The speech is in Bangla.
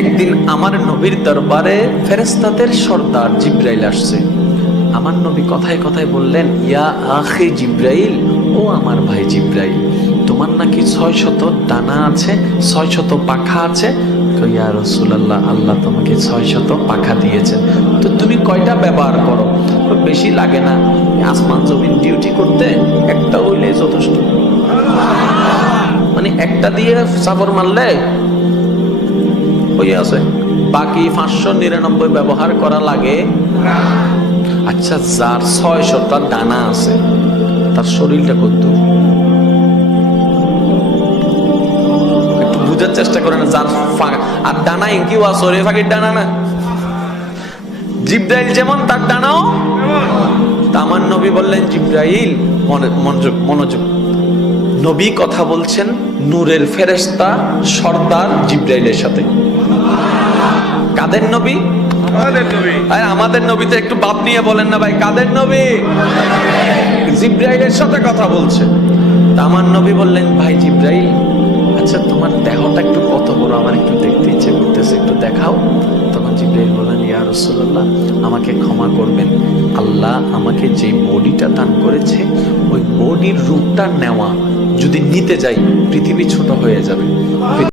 একদিন আমার নবীর দরবারে ফেরেশতাদের সর্দার জিব্রাইল আসছে। আমার নবী কথায় কথায় বললেন, ইয়া আখি জিব্রাইল, ও আমার ভাই জিব্রাইল, তোমার নাকি 600 ডানা আছে, 600 পাখা আছে। ইয়া রাসূলুল্লাহ, আল্লাহ তোমাকে 600 পাখা দিয়েছেন, তো তুমি কয়টা ব্যবহার করো? বেশি লাগে না, আসমান জমিন ডিউটি করতে একটা হইলে যথেষ্ট। মানে একটা দিয়ে চাপর মারলে হয়ে আছে, বাকি 599 ব্যবহার করা লাগে। আচ্ছা, যার 600টা ডানা আছে তার শরীরটা কত? একটু বুঝার চেষ্টা করে না। যার আর ডানা কি ওয়াসরে ফাঁকির ডানা না, জিব্রাইল যেমন তার ডানাও। আমার নবী বললেন, জিব্রাইল মনোযোগ, নবী কথা বলছেন নূরের ফেরেশতা সর্দার জিব্রাইলের সাথে। কাদের নবী? আমাদের নবী। তো একটু বাপ নিয়ে বলেন না ভাই, কাদের নবী? জিব্রাইলের সাথে কথা বলছে। আমার নবী বললেন, ভাই জিব্রাইল, আচ্ছা তোমার দেহটা একটু কত বড়, আমার একটু দেখতে ইচ্ছে করতেছে, একটু দেখাও। তখন জিব্রাইল বললেন, ইয়া রাসূলুল্লাহ, আমাকে ক্ষমা করবেন, আল্লাহ আমাকে যে বডিটা দান করেছে ওই বডির রূপটা নেওয়া, যদি নিতে যাই পৃথিবী ছোট হয়ে যাবে।